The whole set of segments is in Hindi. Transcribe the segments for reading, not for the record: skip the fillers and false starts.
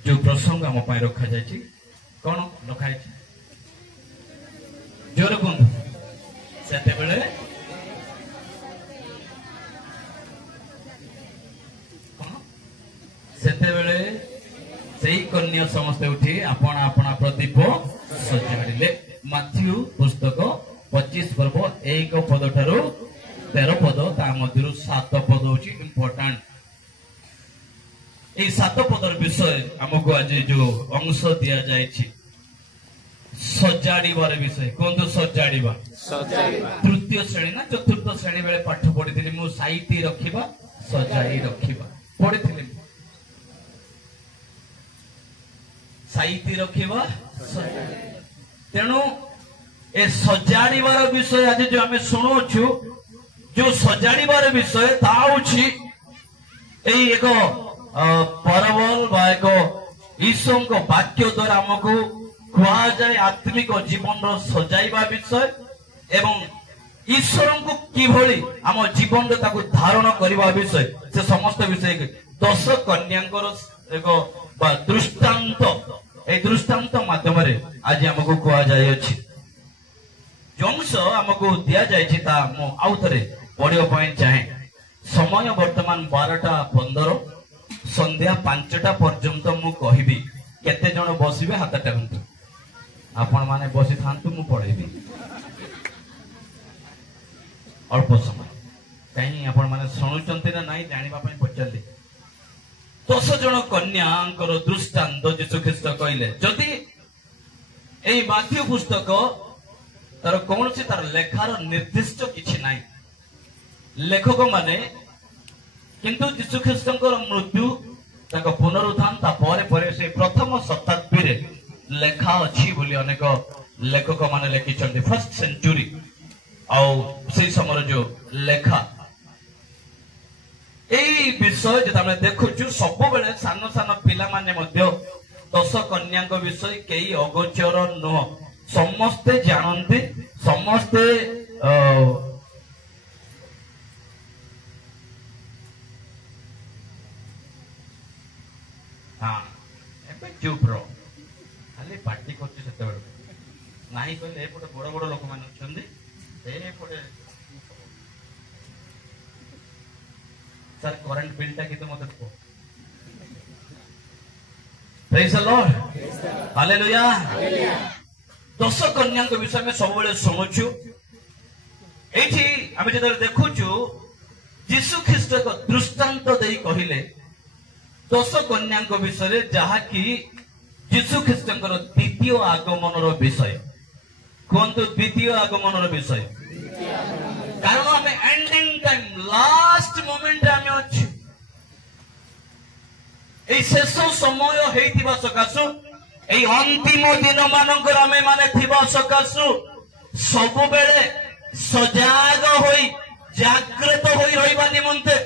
जो प्रसंग आम रखा जाए कौन रखा जोर कहतु से कन्या समस्ते उठी आपण आपण प्रदीप सजाड़े माथ्यू पुस्तक 25 पर्व 1 पद ठारू 13 पद ता मध्यरु 7 पद होची इंपोर्टेंट। ए 7 पदर विषय हमको आज जो अंश दिया जाए सजाड़ीबार विषय कौन सजाड़ीबा तृतीय श्रेणी ना चतुर्थ श्रेणी बेले पाठ पढ़ी मु साइती रखिबा सजाड़ी रखिबा पढ़ी साइती रखिबा तेणु ए सजाड़ीबार विषय आज जो आम शुणुछु जो सजाड़ीबार विषय ताउछि एक परवल बा एक ईश्वर को वाक्य द्वारा आमको कहा जाए आत्मिक जीवन रो सजाइबा विषय एवं ईश्वर को किभली आम जीवन रे ताकू धारण करबा विषय से समस्त विषय 10 कन्यांकर एक दृष्टांत ए दृष्टांत माध्यम रे आज हमको कहा जाए अछि जंश हमको दिया जाए ता मो आउ थरे पढियो पॉइंट चाहे समय वर्तमान 12:15 संध्या 5टा पर्यंत मु कहिबी केते जण बसिबे हाथ टेकंतु आपण माने बसी थांतु मु पढेबी अल्प समय कहीं आपण माने सुनुचंती ना नहीं जानिबा पई पचली 10 जण कन्यांकर दृष्टांत यीशु ख्रीष्ट कहले जदि एई माथ्यू पुस्तक तार कौन सी तार लेखार निर्दिष्ट किछि नाही लेखक माने किंतु यीशु ख्रीष्टंकर मृत्यु ताको पुनरुत्थान ता परे परे से प्रथम शताब्दी रे लेखा अछि बोली अनेक लेखक माने लिखिछन्ते फर्स्ट सेंचुरी आ से समय जो लेखा एई विषय जे हम देखुछु सब बेले सान सान पिला माने मध्य 10 कन्या को विषय केई अगोचर न समस्ते जानते समस्ते हाँ एबे चुप रहो खाली पार्टी करछ सेते बेले नाही कहले एपटे बड़ बड़ लोक मान छन्दी एपटे सर करंट बिल टा कितो मते को प्रेज द लॉर्ड हालेलुया 10 कन्या को विषय में सब बेले सुनुछु एठी आमे जदर देखुछु यीशु ख्रीष्ट को दृष्टांत देई कहिले 10 कन्या को विषय जहा कि यीशु ख्रीष्टंकर द्वितीय आगमन रो विषय कोनतो द्वितीय आगमन रो विषय कारण हमें एंडिंग टाइम लास्ट मोमेंट हमें अछि ए शेष समय हेतिबा सकासु ए अंतिम दिन मानकर हमें माने थिबा सकासु सब बेले सजाग होई जागृत होई रहिबा निमंते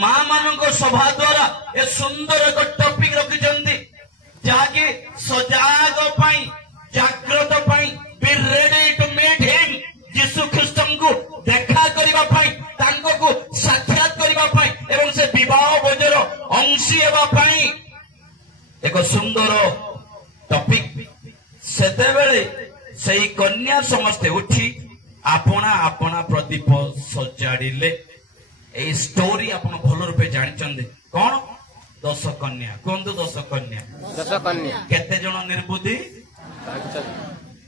मां मानक सभा द्वारा ए सुंदर एक टॉपिक रखि जंदी जाके सजाग पाई जागृत पाई be ready to meet him Yeshu ख्रीष्टन को देखा करिबा पाई तांको को साक्षात करिबा पाई एवं से विवाह भोजर अंशी हेबा पाई एक सुंदर टॉपिक सेते बेले सेई कन्या समस्ते उठी आपना आपना प्रदीप सजाड़िले ए स्टोरी आपण भल रूपे जानिचंदे कोन 10 कन्या कोन 10 कन्या केते जण निर्बुद्धि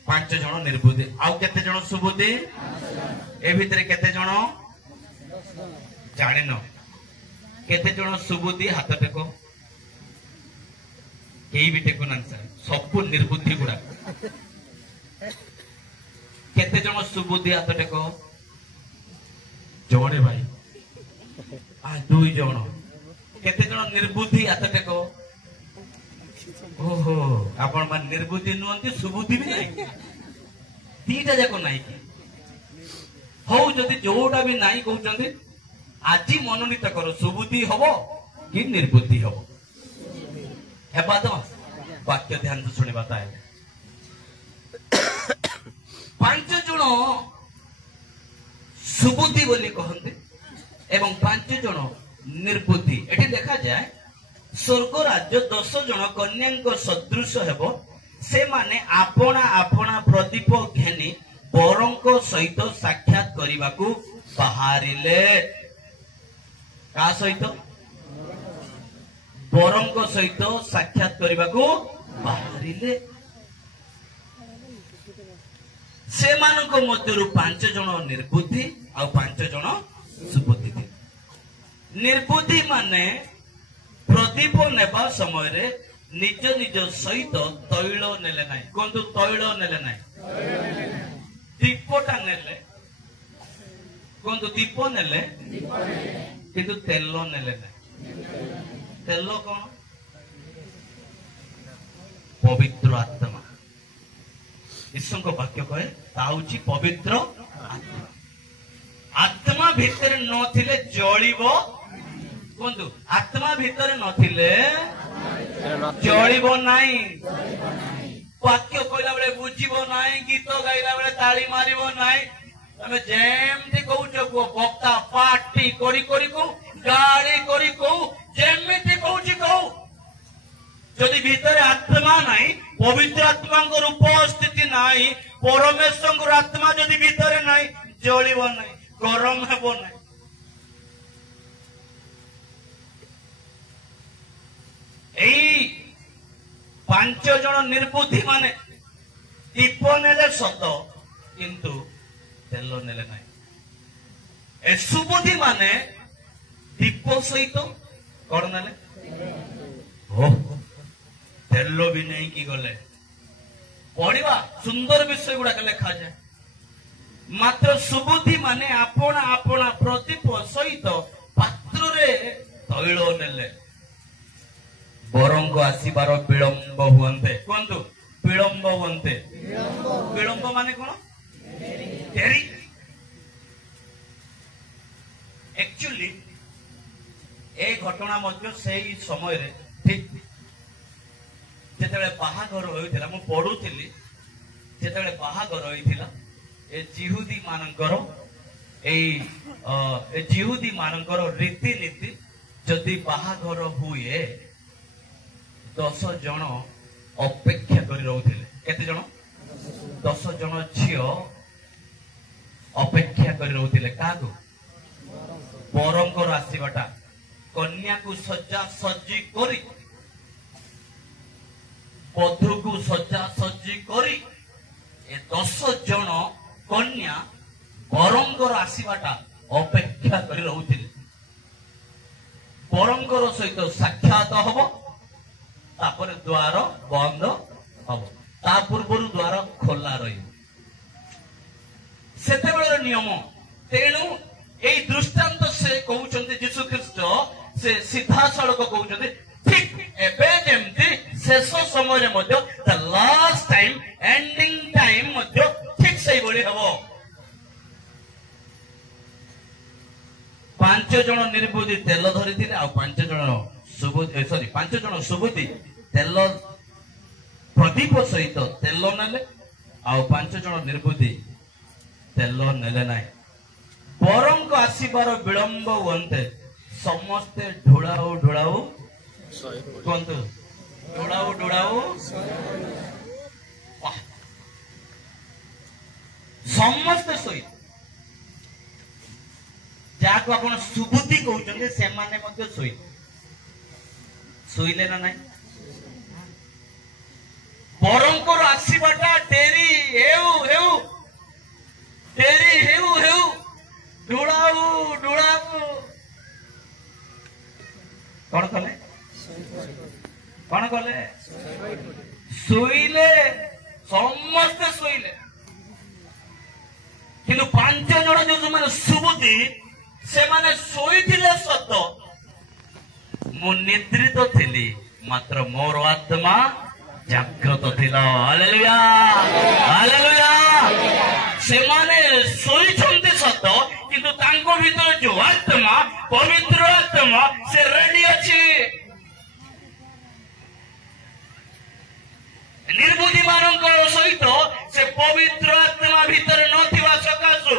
5 जण निर्बुद्धि आउ केते जण सुबुद्धि ए भितरे केते जण जानिनो केते जण सुबुद्धि हाथ टेको केई भी टेको ना सब निर्बुद्धि गुडा केते जण सुबुद्धि हाथ टेको जणे भाई आ 2 जण केते जण निर्बुद्धि हाथ टेको ओहो आपण मान निर्बुद्धि नुंती सुबुद्धि भी नहीं तीटा जाको नहीं कि हो जदि जोटा भी नहीं कहउचंदी आजी मनोनीत करो सुबुद्धि हबो कि निर्बुद्धि हबो हेबा तो वाक्य ध्यान से सुनिबा ताए 5 जण सुबुद्धि बोली कहते एवं 5 जन निर्बुद्धि। एठी देखा जाए स्वर्ग राज्य 10 जन कन्या सदृश हेबो। से माने आपना आपना प्रदीप घेनी बरंक सहित साक्षात करने को बाहरिले। का सहित? बरंक सहित साक्षात करने को बाहरिले। से मानक मध्यरु 5 जन निर्बुद्धि और 5 जन सुबुद्धि थे। निर्बुद्धि माने प्रदीप नेबा समय रे निज निज सहित तैल नेले नाही। कोंतु तैल नेले नाही, दीपटा नेले। कोंतु दीप नेले किंतु तेल नेले नाही। तेल कौन? पवित्र आत्मा। ईश्वर को वाक्य कहे ताउची पवित्र आत्मा। आत्मा भीतर नथिले जळिबो। कोंतु आत्मा भीतर नथिले जळिबो नाही। वाक्य कहला बेले बुझिबो नाही, गीत गाइला बेले ताली मारिबो नाही। तमे जेमती कहूछ को वक्ता पार्टी करी करी को गाड़ी करी को जेमती कहूछ कहू। जदि भीतर आत्मा नाही, पवित्र आत्मा को उपस्थिति नाही, परमेश्वर आत्मा जदि भीतर नाही जळिबो नाही, गरम हेबो नाही। एई 5 जन निर्बुद्धि माने दीप नेले सत किंतु तेल नेले नाही। ए सुबुद्धि माने दीप सहित कौन नेले? हो तेल भी नहीं कि गले। पढ़िबा सुंदर विषय गुड़ा लिखा जाए। मात्र सुबुद्धि माने आपना आपना प्रदीप सहित पात्र रे तैल नेले। बरंग आसीबार विलंब हुअन्ते। कहतु विलंब हुअन्ते। विलंब माने कौन? देरी। एक्चुअली ए घटना मध्य से समय रे ठीक जेतेबेले बाहाघर होइथिला मु पढुथिली। जेतेबेले बाहाघर होइथिला ए जिहुदी मानकर ए जिहुदी मानकर रीति नीति जदि बाहाघर हुए 10 जन अपेक्षा करी रहउथिले। केते जन? 10 जन झियो अपेक्षा करी रहउथिले। कागु? बरंकर आसीबाटा। कन्या को सज्जा सज्जी करी, बधू को सज्जा सज्जी करी ए 10 जन कन्या बरंकर आसीबाटा अपेक्षा करी रहउथिले। बरंकर सहित साक्षात हबो, तापर द्वार बंद हम। ता पूर्व द्वार खोला रही सेतेबेलर नियम। तेणु एई दृष्टांत से कहउछन्ते यीशु ख्रीष्ट से सीधा सड़क कहउछन्ते ठीक एबे जेमती शेष समय रे मध्य the last time ending time मध्य ठीक सही बोली हबो। 5 जन निर्बुद्धि तेल धरिथिले आ 5 जन सुबुद्धि सॉरी 5 जन सुबुद्धि तेल प्रदीप सहित तेल नेले आ 5 जन निर्बुद्धि तेल नेले नाही। बरंक आसीबार विलंब हुअन्ते समस्ते ढोळाऊ ढोळाऊ कहतु ढोळाऊ ढोळाऊ समस्ते सोई। जाको आपण सुबुद्धि कहउछन्ते से माने मध्य सोई सोइले ना नाही। बरंकर आसीबाटा डेरी हेउ हेउ डेरी हेउ हेउ ढोळाऊ ढोळाऊ कौन कले? कौन कले? सोइले। समस्ते सोइले किंतु 5 जन जो माने सुबुद्धि से माने सोइथिले सत मु निद्रित थिली मात्र मोर आत्मा जागृत थिला। Hallelujah hallelujah. से माने सोइछन्ते सत किंतु तांको भीतर जो आत्मा पवित्र आत्मा से रेडी अछि। निर्बुद्धि मानकर सहित से पवित्र आत्मा भीतर नथिबा सकाशु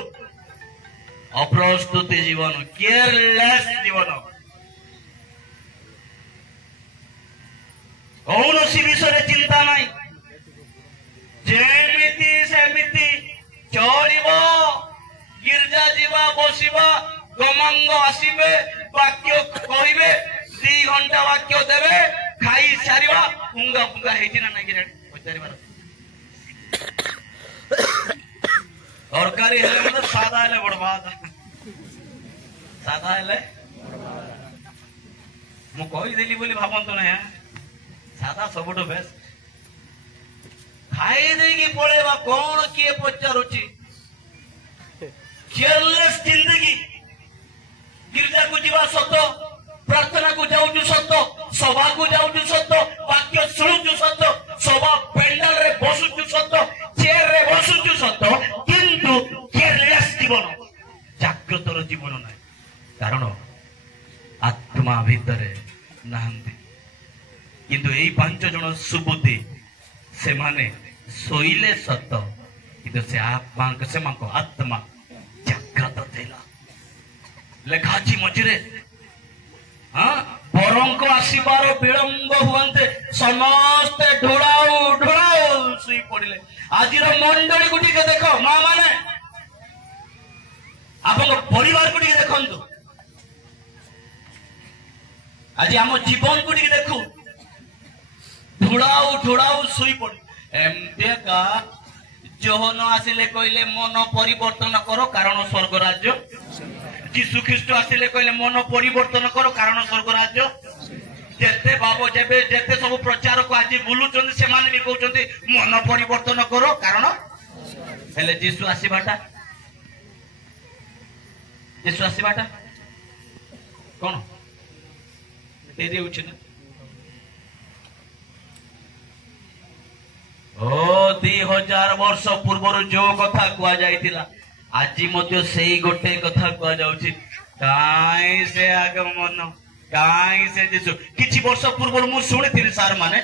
अप्रस्तुति जीवन, केयरलेस जीवन, कौन सी विषय चिंता नहीं, जेमिति सेमिति चलिबो, गिरजा जीवा बसिबा, गमंग आसीबे, वाक्य कहिबे, 2 घंटा वाक्य देबे, खाई सारिबा, पुंगा पुंगा हेछि ना नाही पचारिबार तरकारी हेले मतलब सादा हेले बर्बाद, सादा हेले मु कहि देली बोली भाबंतो ना, सादा सबुठो बेस्ट, खाई देगी पड़ेगा कौन किए पचारुची, केयरलेस जिंदगी, गिरजा को जीवा सत, प्रार्थना को जाऊँ सत, सभा को जाऊँ सत, वाक्य शुणुचु सत, सभा पेंडाल रे बसुचु सत, चेयर रे बसुचु सत, किंतु केयरलेस जीवन, जाग्रतर जीवन ना, कारण आत्मा भितरे नाहंती, किंतु एई 5 जन सुबुद्धि से माने सोइले सत, किंतु से आत्मा जाग्रत थिला, लेखाची मझिरे बरंक आसीबार विलंब हुअन्ते समस्त ढोड़ाऊ ढोड़ाऊ सुई पड़िले। आज मंडली को टिके देख, माँ माने आप परिवार को टिके देखंतु, आज आम जीवन को टिके देखु, ढोड़ाऊ ढोड़ाऊ सुई पड़ी, एमती का जोहन आसिले कहले मन परिवर्तन करो कारण स्वर्ग राज्य, जीशु ख्रीष्ट आसिले कहले मन परिवर्तन करो कारण स्वर्ग राज्य, जेते बाबू जेबे जेते सब प्रचार को आज बुलुचंदी से माने भी कहउचंदी मन परिवर्तन करो कारण हेले जीशु आसीबाटा, जीशु आसीबाटा कोन तेरी उछि ना, ओ 2000 वर्ष पूर्व जो कथा कुआ जाइतिला आज मध्य सेई गोटे कथा कुआ जाउछि, काई से आगमन, काई से जीशु, किछि वर्ष पूर्व मु सुनिथिनि सार माने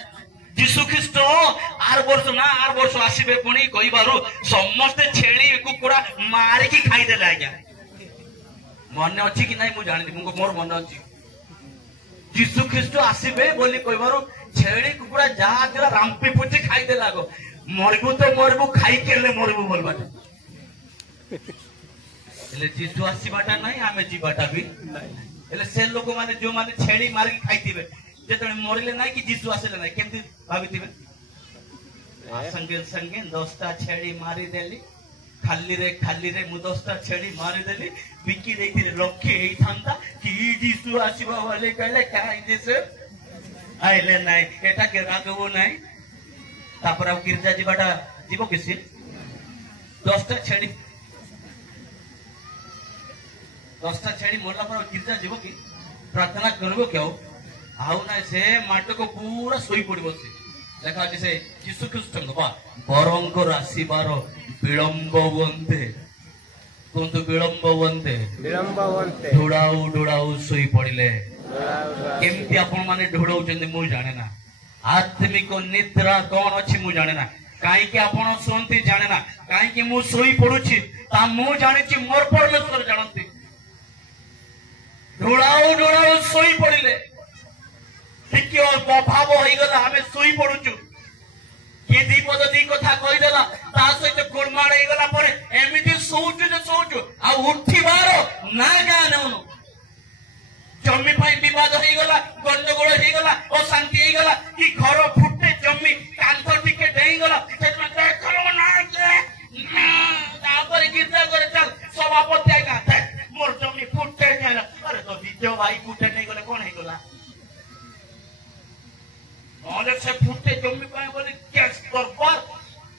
जीशु ख्रीष्ट आर वर्ष ना आर वर्ष आसीबे पुणी कहिबारु समस्त छेली कुकुड़ा मारी की खाई देले आज्ञा, मन अछि कि नाही मु जानि, मोर मन अछि जीशु ख्रीष्ट आसीबे बोली कहिबारु छेली कुकुड़ा जहा दिला रामपी पुची खाई दे लागो, मरबू तो मरबू खाई केले मरबू बोलबाटा, हेले जीशु आसीबाटा नाही आमे जीवाटा भी नाही, हेले से लोक माने जो माने छेली मार के खाइतिबे जेतने मरिले नाही कि जीशु आसीले नाही केमति भाबितिबे, संगे संगे 10टा छेली मारी देली, खाली रे मु 10टा छेली मारी देली, बिकी देइथिले लक्ष्य हेई थांता कि जीशु आसीबा वाले कहले काई जीशु आइले नाई, एटा के रागबो नाई, तापर अब गिरजा जीवाटा जीवो किसी 10टा छेली मोरला पर गिरजा जीवो कि प्रार्थना करबो क्यों आउ ना से माट को पूरा सोई पड़िबो से देखा अछि से यीशु ख्रीष्ट बा बरंक आसीबार विलंब हुअन्ते, कोंतु विलंब हुअन्ते ढोड़ाऊ ढोड़ाऊ सोई पड़िले, केमती आपण माने ढोड़ौचंदी मु जाने ना, आत्मिक निद्रा कौन अछि मु जाने ना, काई के आपण सोंती जाने ना, काई के मु सोई पड़ुछि ता मु जानि छि मोर परमेश्वर जानती, ढोड़ाऊ ढोड़ाऊ सोई पड़िले, टिके अभाव होई गला हमें सोई पड़ुछु, के दी पद दी कथा कहि देला ता सहित गोलमाल होई गला परे एमिति सोचु आ उठिबार ना गाननु, जमी पाई विवाद हो गला, गंडगोल हो गला, अशांति हो गला कि घर फुटे जमी कांथ टिके डेई गला, गिरजा करे चल सभापति आइला मोर जमी फुटे गला, अरे तो दिजो भाई फुटे नहीं गले कौन हो गला, नले से फुटे जमी पाई बोले केस बर्बाद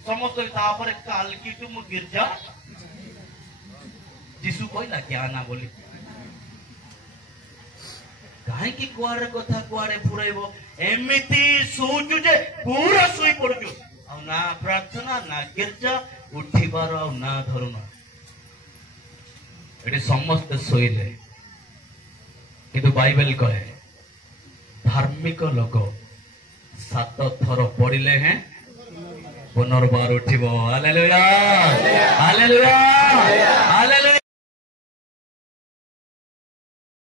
समस्त तापर काल की तुम गिरजा जीशु कहला क्या ना बोली, कहीं कुआरे कथा कुआरे फुराइबो एमिति सोचु जे पूरा सोई पड़छु, आ ना प्रार्थना ना गिरजा उठिबार आ ना धरुना, एटी समस्त सोइले, किंतु बाइबल कहे धार्मिक लोक 7 थर पड़िले हैं पुनर्बार उठिबो, हालेलुया हालेलुया।